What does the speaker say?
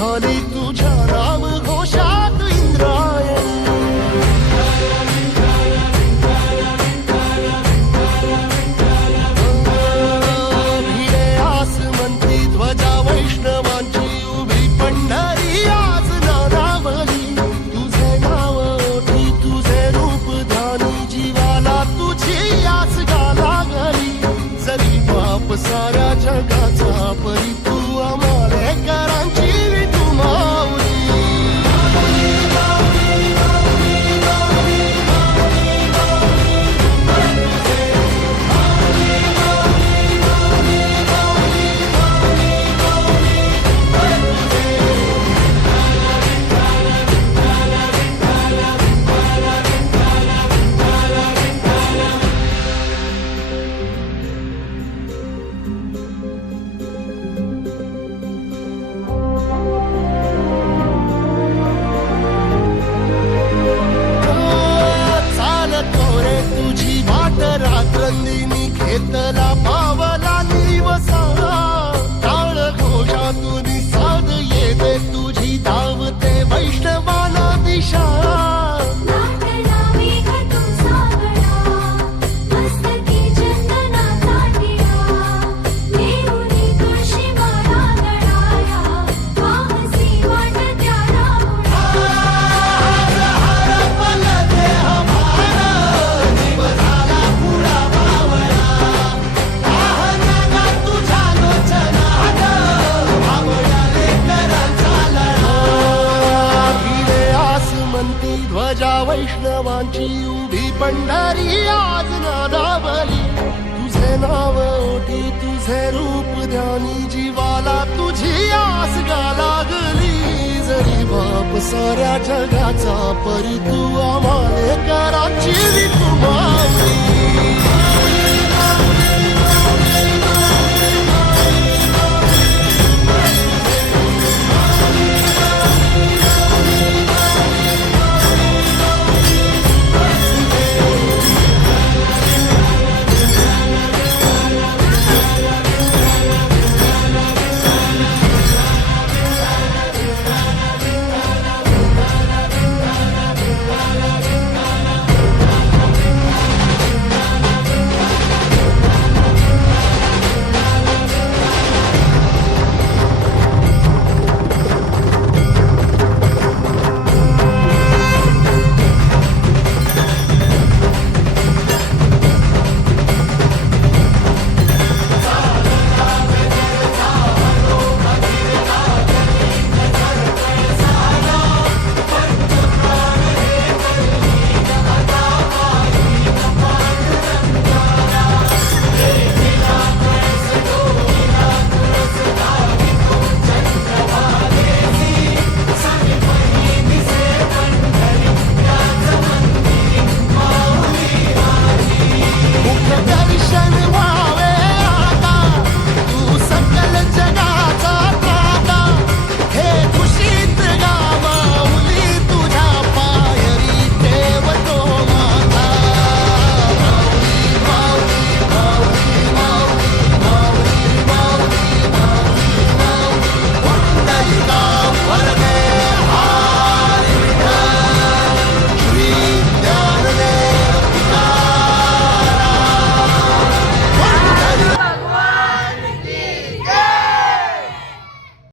झाली तुझ्या नाम घोषात इंद्रायणी. भिडे आसमंती ध्वजा वैष्णवांची उभी पंढरी आज नानावली. तुझे नाव ओठी तुझे रूप ध्यानी जीवाला तुझी आस गाला गली. जरी बाप साऱ्या जगाचा परी तू आमालेकरांची विठू माऊली. तुझी वाट रात्रंदिनी घेतला पावला निवसा. टाळ घोषातून साध येते तुझी धावते वैष्णवाला दिशा. ध्वजा वैष्णवांची उभी पंढरी आज नादावली. तुझे नाव ओठी तुझे रूप ध्यानी जीवाला तुझी आस गा लागली. जरी बाप साऱ्या जगाचा परी तू आमालेकरांची विठू माऊली.